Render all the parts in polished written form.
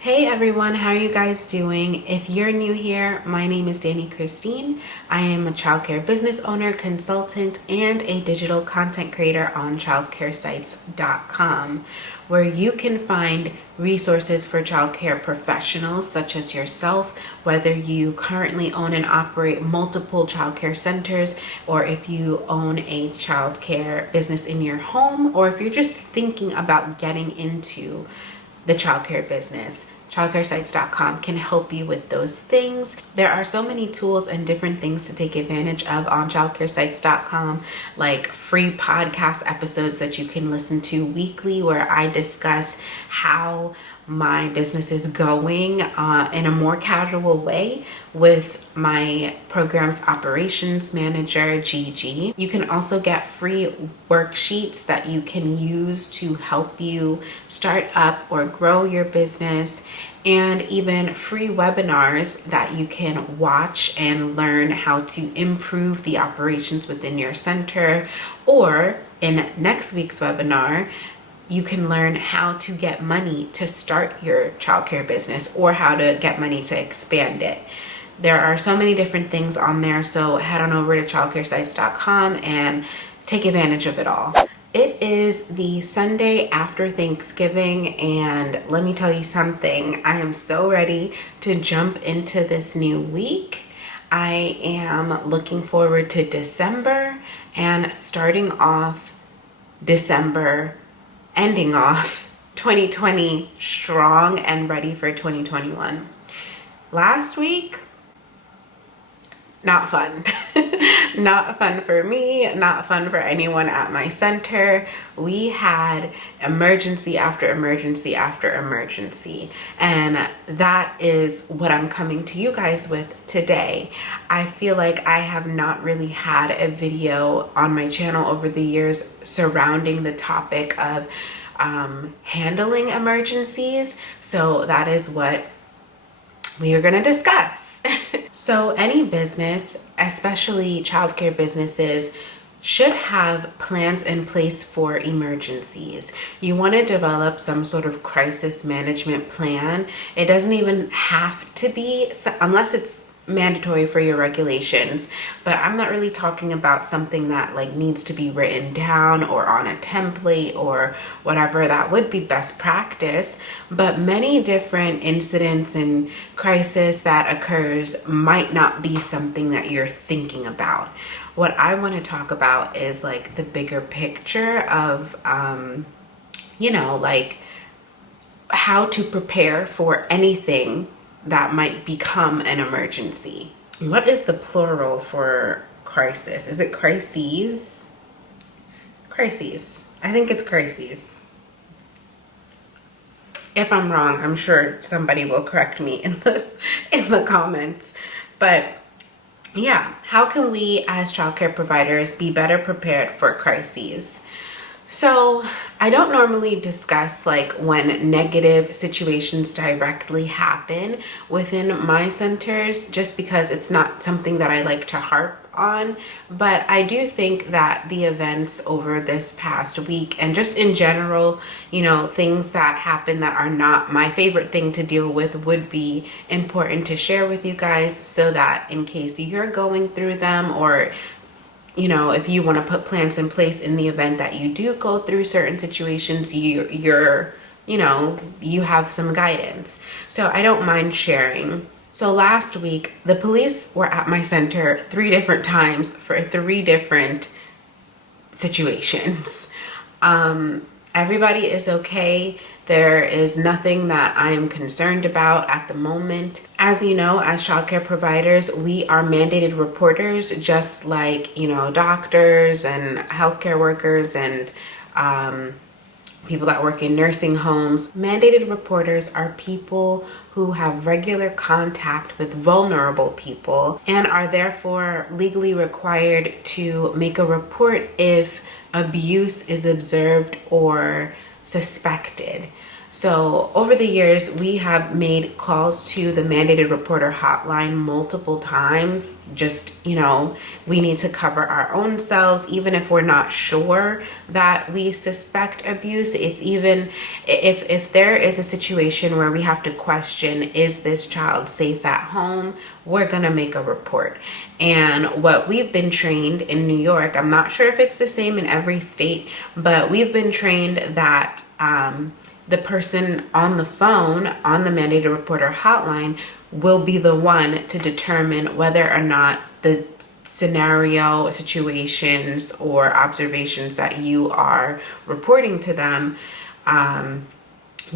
Hey everyone, how are you guys doing? If you're new here, my name is Dani Christine. I am a childcare business owner, consultant, and a digital content creator on childcaresites.com, where you can find resources for childcare professionals such as yourself, whether you currently own and operate multiple childcare centers, or if you own a childcare business in your home, or if you're just thinking about getting into the childcare business. Childcaresites.com can help you with those things. There are so many tools and different things to take advantage of on childcaresites.com, like free podcast episodes that you can listen to weekly, where I discuss how my business is going in a more casual way with my program's operations manager, Gigi. You can also get free worksheets that you can use to help you start up or grow your business, and even free webinars that you can watch and learn how to improve the operations within your center. Or in next week's webinar, you can learn how to get money to start your childcare business or how to get money to expand it. There are so many different things on there, so head on over to childcaresites.com and take advantage of it all. It is the Sunday after Thanksgiving, and let me tell you something. I am so ready to jump into this new week. I am looking forward to December and starting off December, ending off 2020 strong and ready for 2021. Last week, not fun. Not fun for me, not fun for anyone at my center. We had emergency after emergency after emergency, and that is what I'm coming to you guys with today. I feel like I have not really had a video on my channel over the years surrounding the topic of handling emergencies, so that is what we are going to discuss. So any business, especially childcare businesses, should have plans in place for emergencies. You want to develop some sort of crisis management plan. It doesn't even have to be, unless it's mandatory for your regulations, but I'm not really talking about something that like needs to be written down or on a template or whatever. That would be best practice, but many different incidents and crisis that occurs might not be something that you're thinking about. What I want to talk about is like the bigger picture of like how to prepare for anything that might become an emergency. What is the plural for crisis? Is it crises? Crises. I think it's crises. If I'm wrong, I'm sure somebody will correct me in the comments. But yeah, how can we as childcare providers be better prepared for crises? So I don't normally discuss like when negative situations directly happen within my centers, just because it's not something that I like to harp on. But I do think that the events over this past week and just in general, things that happen that are not my favorite thing to deal with would be important to share with you guys, so that in case you're going through them, or if you want to put plans in place in the event that you do go through certain situations, you have some guidance. So I don't mind sharing. So last week, the police were at my center 3 different times for 3 different situations. Everybody is okay. There is nothing that I am concerned about at the moment. As you know, as childcare providers, we are mandated reporters, just like, doctors and healthcare workers and people that work in nursing homes. Mandated reporters are people who have regular contact with vulnerable people and are therefore legally required to make a report if abuse is observed or suspected. So over the years, we have made calls to the mandated reporter hotline multiple times. Just, we need to cover our own selves, even if we're not sure that we suspect abuse. It's even if there is a situation where we have to question, is this child safe at home? We're gonna make a report. And what we've been trained in New York, I'm not sure if it's the same in every state, but we've been trained that the person on the phone on the mandated reporter hotline will be the one to determine whether or not the scenario, situations, or observations that you are reporting to them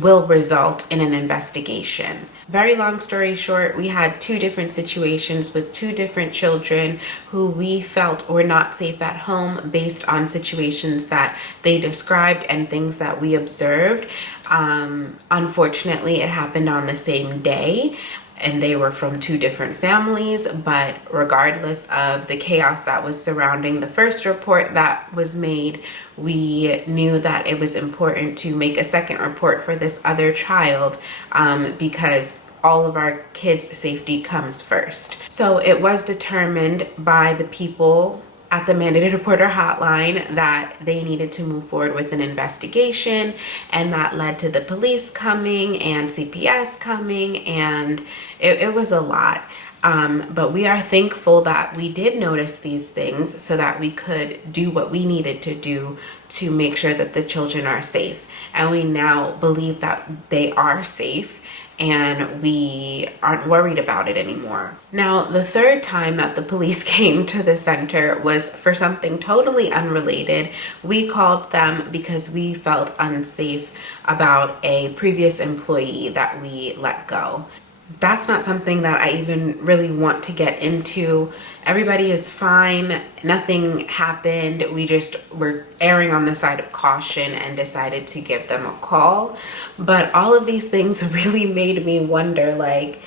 will result in an investigation. Very long story short, we had two different situations with two different children who we felt were not safe at home based on situations that they described and things that we observed. Unfortunately, it happened on the same day, and they were from two different families, but regardless of the chaos that was surrounding the first report that was made, we knew that it was important to make a second report for this other child because all of our kids' safety comes first. So it was determined by the people at the mandated reporter hotline that they needed to move forward with an investigation, and that led to the police coming and CPS coming, and it was a lot. But we are thankful that we did notice these things so that we could do what we needed to do to make sure that the children are safe. And we now believe that they are safe, and we aren't worried about it anymore. Now, the third time that the police came to the center was for something totally unrelated. We called them because we felt unsafe about a previous employee that we let go. That's not something that I even really want to get into. Everybody is fine. Nothing happened. We just were erring on the side of caution and decided to give them a call. But all of these things really made me wonder, like,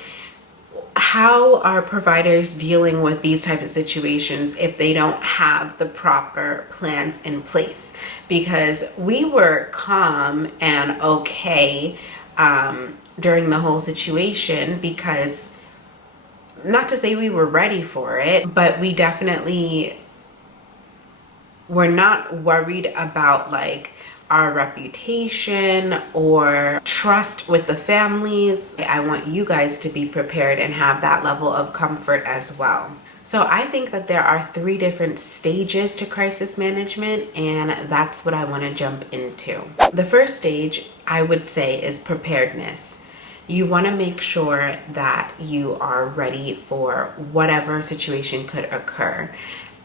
how are providers dealing with these types of situations if they don't have the proper plans in place? Because we were calm and okay during the whole situation, because not to say we were ready for it, but we definitely were not worried about like our reputation or trust with the families. I want you guys to be prepared and have that level of comfort as well. So I think that there are 3 different stages to crisis management, and that's what I want to jump into. The first stage, I would say, is preparedness. You want to make sure that you are ready for whatever situation could occur.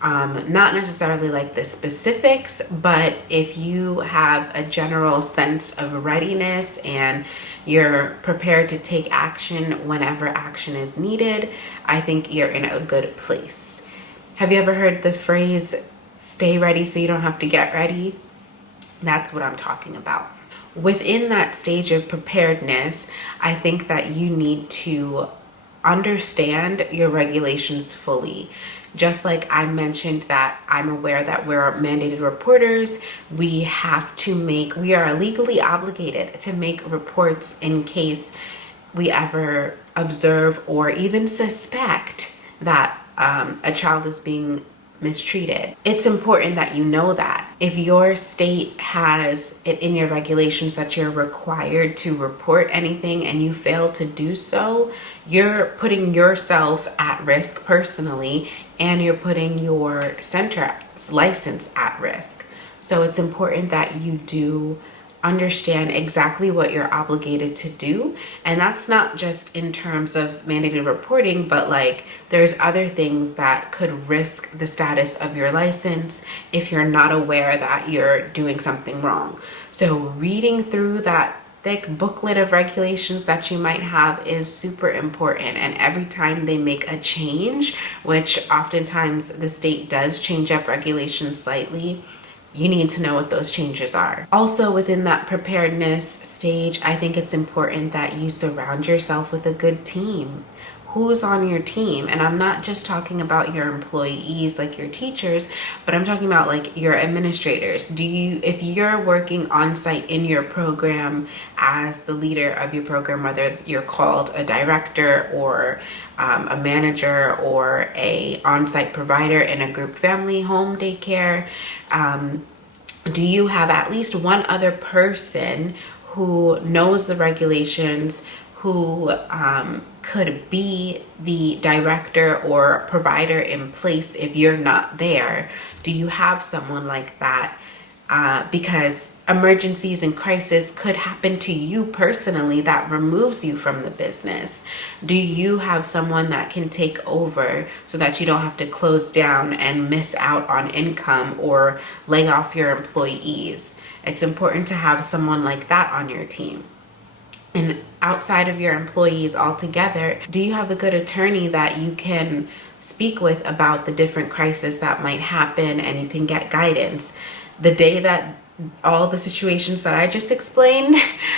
Not necessarily like the specifics, but if you have a general sense of readiness and you're prepared to take action whenever action is needed, I think you're in a good place. Have you ever heard the phrase, stay ready so you don't have to get ready? That's what I'm talking about. Within that stage of preparedness, I think that you need to understand your regulations fully. Just like I mentioned that I'm aware that we're mandated reporters, we are legally obligated to make reports in case we ever observe or even suspect that a child is being mistreated. It's important that you know that. If your state has it in your regulations that you're required to report anything and you fail to do so, you're putting yourself at risk personally, and you're putting your center's license at risk. So it's important that you do understand exactly what you're obligated to do. And that's not just in terms of mandated reporting, but like there's other things that could risk the status of your license if you're not aware that you're doing something wrong. So reading through that thick booklet of regulations that you might have is super important. And every time they make a change, which oftentimes the state does change up regulations slightly, you need to know what those changes are. Also, within that preparedness stage, I think it's important that you surround yourself with a good team who's on your team. And I'm not just talking about your employees, like your teachers, but I'm talking about like your administrators. If you're working on site in your program as the leader of your program, whether you're called a director or a manager or a on-site provider in a group family home daycare, do you have at least one other person who knows the regulations, who could be the director or provider in place if you're not there? Do you have someone like that? Because emergencies and crisis could happen to you personally that removes you from the business. Do you have someone that can take over so that you don't have to close down and miss out on income or lay off your employees? It's important to have someone like that on your team. And outside of your employees altogether, do you have a good attorney that you can speak with about the different crises that might happen and you can get guidance? The day that all the situations that I just explained,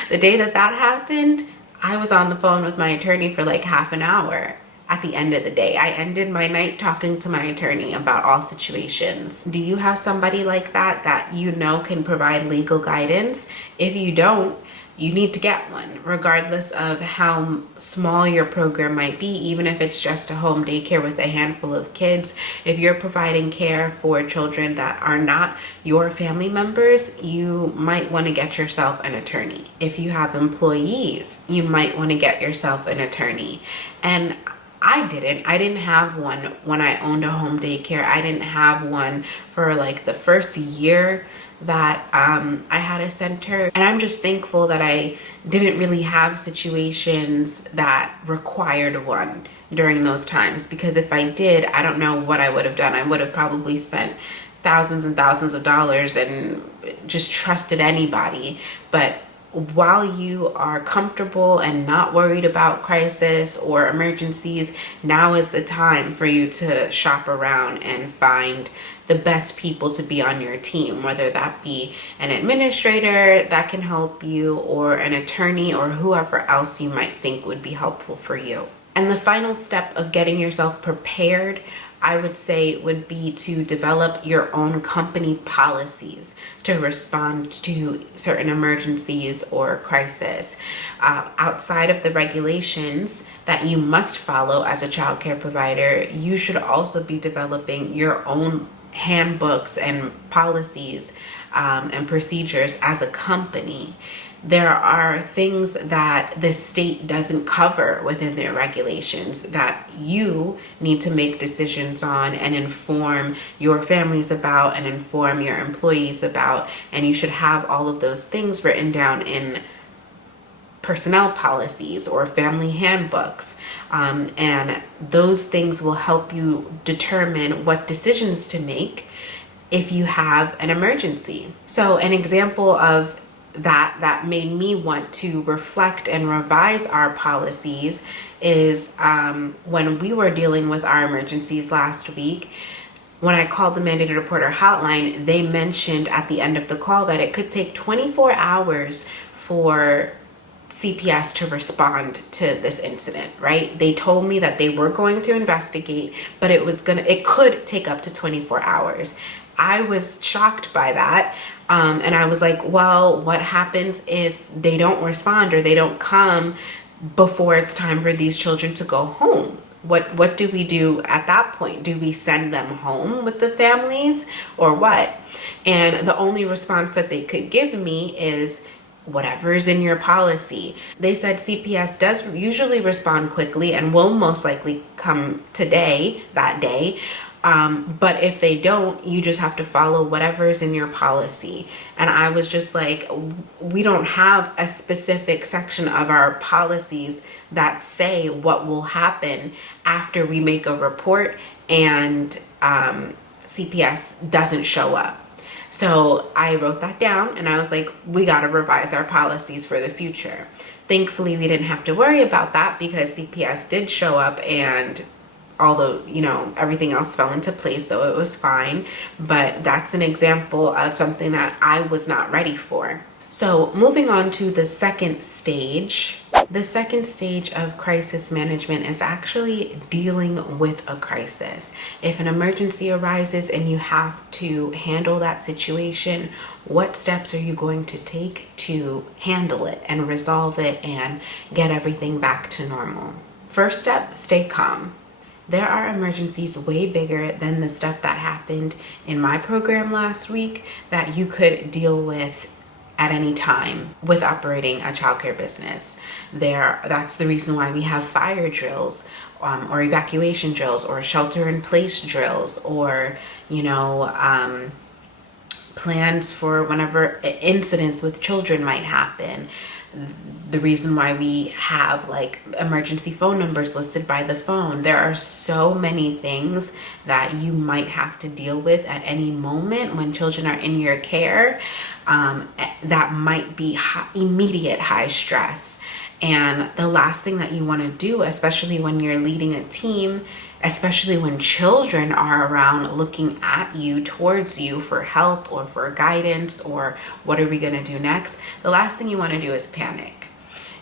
the day that happened, I was on the phone with my attorney for like half an hour. At the end of the day, I ended my night talking to my attorney about all situations. Do you have somebody like that you know can provide legal guidance? If you don't, you need to get one, regardless of how small your program might be, even if it's just a home daycare with a handful of kids. If you're providing care for children that are not your family members, you might want to get yourself an attorney. If you have employees, you might want to get yourself an attorney. And I didn't have one when I owned a home daycare. I didn't have one for like the first year that I had a center. And I'm just thankful that I didn't really have situations that required one during those times, because if I did, I don't know what I would have done. I would have probably spent thousands and thousands of dollars and just trusted anybody. But while you are comfortable and not worried about crisis or emergencies, now is the time for you to shop around and find the best people to be on your team, whether that be an administrator that can help you or an attorney or whoever else you might think would be helpful for you. And the final step of getting yourself prepared, I would say, would be to develop your own company policies to respond to certain emergencies or crisis. Outside of the regulations that you must follow as a childcare provider, you should also be developing your own handbooks and policies and procedures as a company. There are things that the state doesn't cover within their regulations that you need to make decisions on and inform your families about and inform your employees about. And you should have all of those things written down in personnel policies or family handbooks. And those things will help you determine what decisions to make if you have an emergency. So an example of that made me want to reflect and revise our policies is when we were dealing with our emergencies last week. When I called the mandated reporter hotline, they mentioned at the end of the call that it could take 24 hours for CPS to respond to this incident, right? They told me that they were going to investigate, but it could take up to 24 hours. I was shocked by that. And I was like, well, what happens if they don't respond or they don't come before it's time for these children to go home? What do we do at that point? Do we send them home with the families or what? And the only response that they could give me is, whatever's in your policy. They said CPS does usually respond quickly and will most likely come that day. But if they don't, you just have to follow whatever's in your policy. And I was just like, we don't have a specific section of our policies that say what will happen after we make a report and CPS doesn't show up. So I wrote that down and I was like, we got to revise our policies for the future. Thankfully, we didn't have to worry about that because CPS did show up and although, everything else fell into place, so it was fine. But that's an example of something that I was not ready for. So moving on to the second stage, The second stage of crisis management is actually dealing with a crisis. If an emergency arises and you have to handle that situation, what steps are you going to take to handle it and resolve it and get everything back to normal? First step, stay calm. There are emergencies way bigger than the stuff that happened in my program last week that you could deal with at any time with operating a childcare business. That's the reason why we have fire drills, or evacuation drills, or shelter in place drills, or plans for whenever incidents with children might happen. The reason why we have like emergency phone numbers listed by the phone. There are so many things that you might have to deal with at any moment when children are in your care, that might be immediate high stress. And the last thing that you want to do, especially when you're leading a team, especially when children are around looking at you, towards you for help or for guidance or what are we going to do next, the last thing you want to do is panic.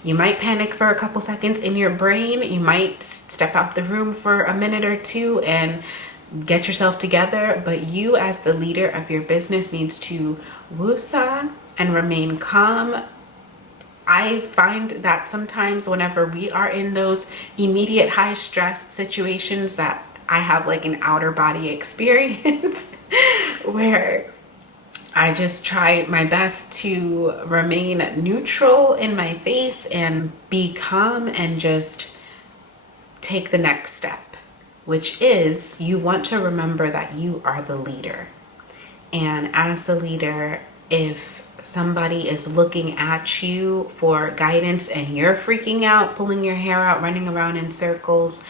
You might panic for a couple seconds in your brain. You might step out the room for a minute or two and get yourself together, but you as the leader of your business needs to woosah and remain calm. I find that sometimes whenever we are in those immediate high stress situations that I have like an outer body experience where I just try my best to remain neutral in my face and be calm and just take the next step, which is you want to remember that you are the leader. And as the leader, if somebody is looking at you for guidance and you're freaking out, pulling your hair out, running around in circles,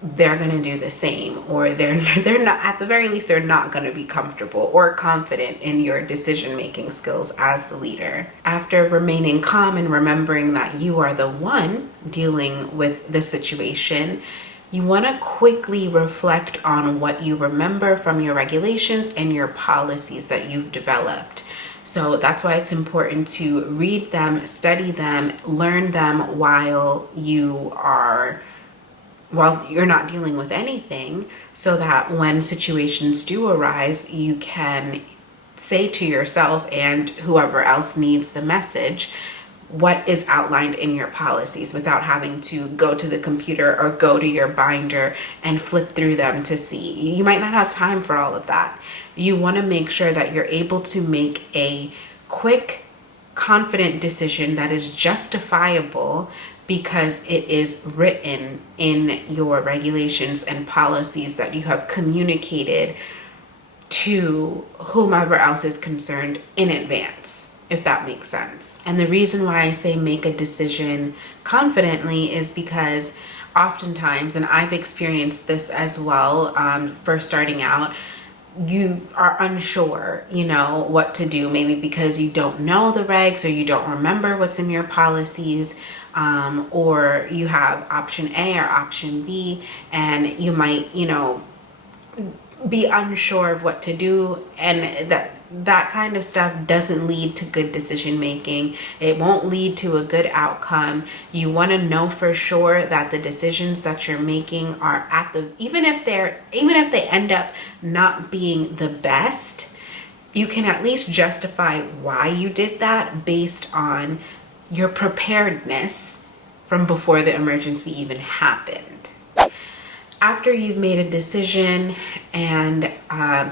they're going to do the same, or they're not, at the very least, they're not going to be comfortable or confident in your decision-making skills as the leader. After remaining calm and remembering that you are the one dealing with the situation, you want to quickly reflect on what you remember from your regulations and your policies that you've developed. So that's why it's important to read them, study them, learn them while you're not dealing with anything, so that when situations do arise, you can say to yourself and whoever else needs the message what is outlined in your policies without having to go to the computer or go to your binder and flip through them to see. You might not have time for all of that. You want to make sure that you're able to make a quick, confident decision that is justifiable because it is written in your regulations and policies that you have communicated to whomever else is concerned in advance, if that makes sense. And the reason why I say make a decision confidently is because oftentimes, and I've experienced this as well, first starting out, you are unsure, what to do, maybe because you don't know the regs or you don't remember what's in your policies, or you have option A or option B, and you might, be unsure of what to do, and that kind of stuff doesn't lead to good decision making. It won't lead to a good outcome. You want to know for sure that the decisions that you're making are even if they end up not being the best, you can at least justify why you did that based on your preparedness from before the emergency even happened. After you've made a decision and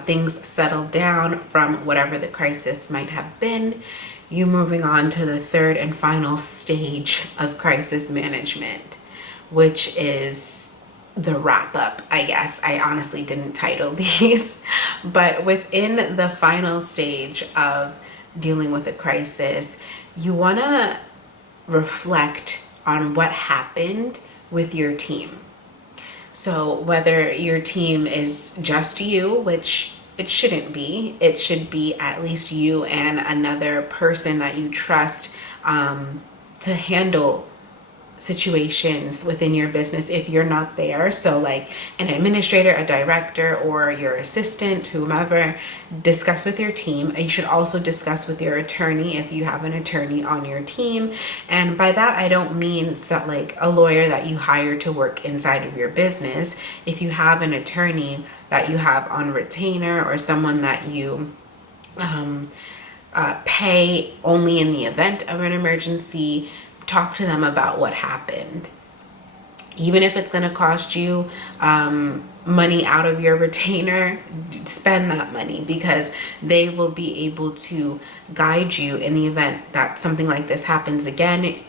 things settle down from whatever the crisis might have been, you're moving on to the third and final stage of crisis management, which is the wrap up, I guess. I honestly didn't title these, but within the final stage of dealing with a crisis, you want to reflect on what happened with your team. So whether your team is just you, which it shouldn't be, it should be at least you and another person that you trust to handle situations within your business if you're not there. So like an administrator, a director, or your assistant, whomever, discuss with your team. You should also discuss with your attorney if you have an attorney on your team. And by that, I don't mean like a lawyer that you hire to work inside of your business. If you have an attorney that you have on retainer, or someone that you pay only in the event of an emergency, talk to them about what happened. Even if it's going to cost you money out of your retainer, spend that money, because they will be able to guide you in the event that something like this happens again.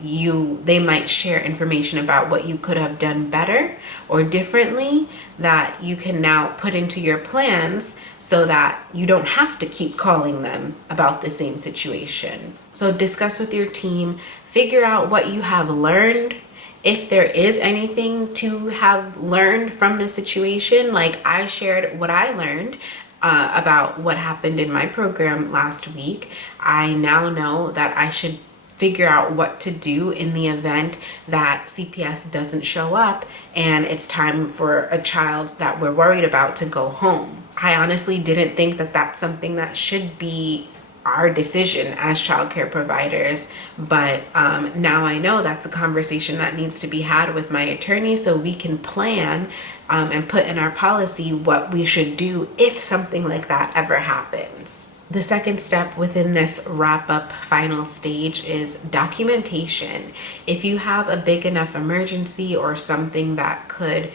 They might share information about what you could have done better or differently that you can now put into your plans, so that you don't have to keep calling them about the same situation. So discuss with your team, figure out what you have learned. If there is anything to have learned from the situation, like I shared what I learned about what happened in my program last week, I now know that I should figure out what to do in the event that CPS doesn't show up and it's time for a child that we're worried about to go home. I honestly didn't think that that's something that should be our decision as childcare providers, but now I know that's a conversation that needs to be had with my attorney, so we can plan and put in our policy what we should do if something like that ever happens. The second step within this wrap-up final stage is documentation. If you have a big enough emergency or something that could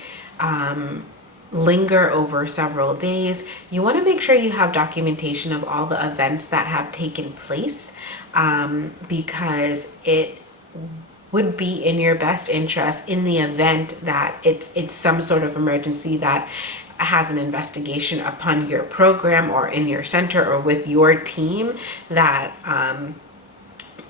linger over several days, you want to make sure you have documentation of all the events that have taken place, because it would be in your best interest in the event that it's some sort of emergency that has an investigation upon your program or in your center or with your team, that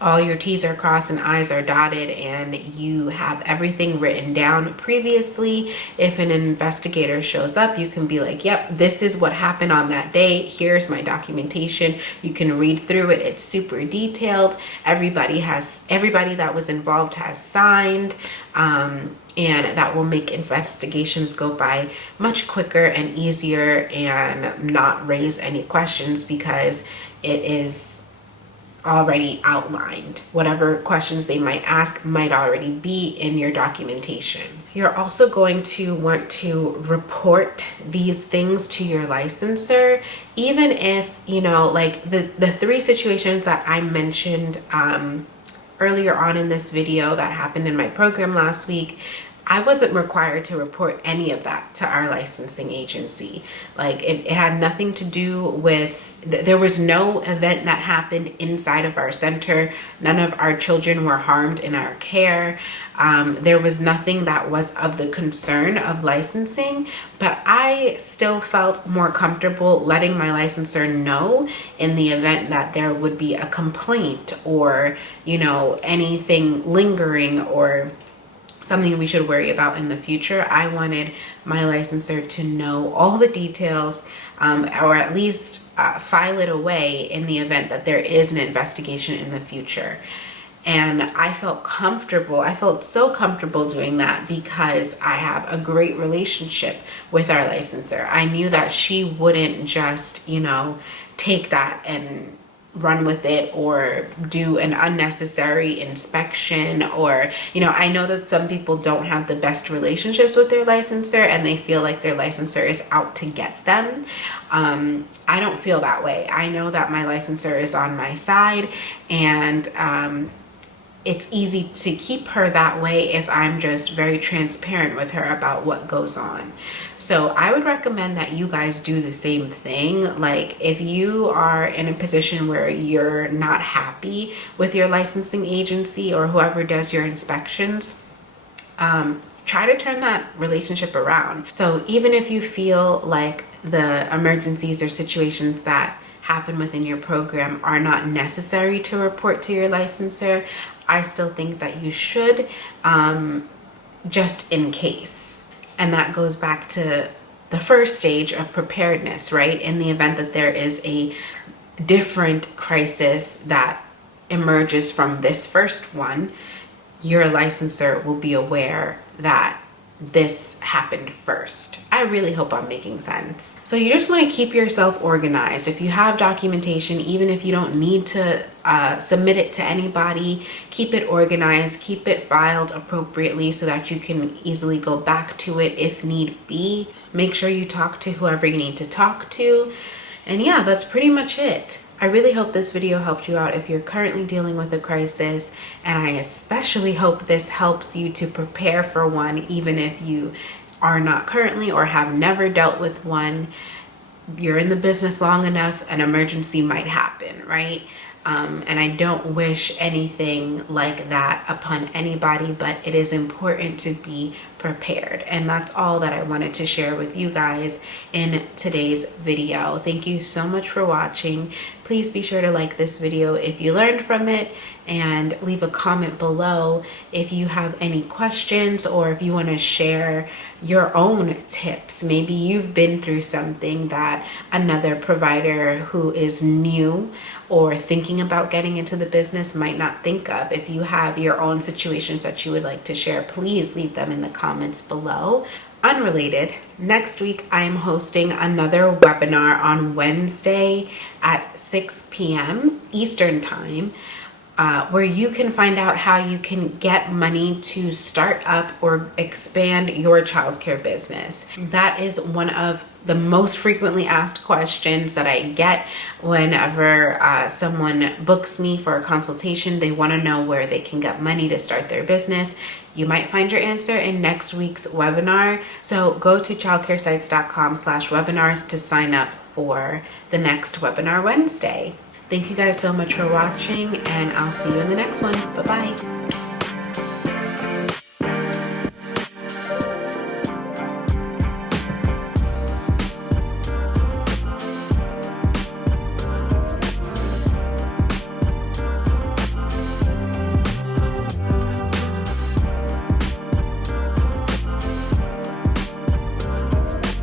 all your T's are crossed and I's are dotted, and you have everything written down previously. If an investigator shows up, you can be like, yep, this is what happened on that day. Here's my documentation. You can read through it. It's super detailed. Everybody that was involved has signed, and that will make investigations go by much quicker and easier and not raise any questions, because it is already outlined. Whatever questions they might ask might already be in your documentation. You're also going to want to report these things to your licensor, even if, like the three situations that I mentioned earlier on in this video that happened in my program last week. I wasn't required to report any of that to our licensing agency. Like it had nothing to do with, there was no event that happened inside of our center. None of our children were harmed in our care. There was nothing that was of the concern of licensing, but I still felt more comfortable letting my licensor know in the event that there would be a complaint or, anything lingering or something we should worry about in the future. I wanted my licensor to know all the details, or at least file it away in the event that there is an investigation in the future. And I felt comfortable. I felt so comfortable doing that because I have a great relationship with our licensor. I knew that she wouldn't just, take that and run with it or do an unnecessary inspection, or I know that some people don't have the best relationships with their licensor and they feel like their licensor is out to get them. I don't feel that way. I know that my licensor is on my side, and it's easy to keep her that way if I'm just very transparent with her about what goes on. So I would recommend that you guys do the same thing. Like if you are in a position where you're not happy with your licensing agency or whoever does your inspections, try to turn that relationship around. So even if you feel like the emergencies or situations that happen within your program are not necessary to report to your licensor, I still think that you should, just in case. And that goes back to the first stage of preparedness, right? In the event that there is a different crisis that emerges from this first one, your licensor will be aware that this happened first. I really hope I'm making sense. So you just want to keep yourself organized. If you have documentation, even if you don't need to submit it to anybody, keep it organized, keep it filed appropriately so that you can easily go back to it if need be. Make sure you talk to whoever you need to talk to. And yeah, that's pretty much it. I really hope this video helped you out if you're currently dealing with a crisis, and I especially hope this helps you to prepare for one, even if you are not currently or have never dealt with one. You're in the business long enough, an emergency might happen, right? And I don't wish anything like that upon anybody, but it is important to be prepared. And that's all that I wanted to share with you guys in today's video. Thank you so much for watching. Please be sure to like this video if you learned from it, and leave a comment below if you have any questions or if you want to share your own tips. Maybe you've been through something that another provider who is new or thinking about getting into the business might not think of. If you have your own situations that you would like to share, please leave them in the comments below. Unrelated, next week I am hosting another webinar on Wednesday at 6 p.m. Eastern Time, where you can find out how you can get money to start up or expand your childcare business. That is one of the most frequently asked questions that I get whenever someone books me for a consultation. They want to know where they can get money to start their business. You might find your answer in next week's webinar. So go to childcaresites.com/webinars to sign up for the next webinar Wednesday. Thank you guys so much for watching, and I'll see you in the next one. Bye-bye.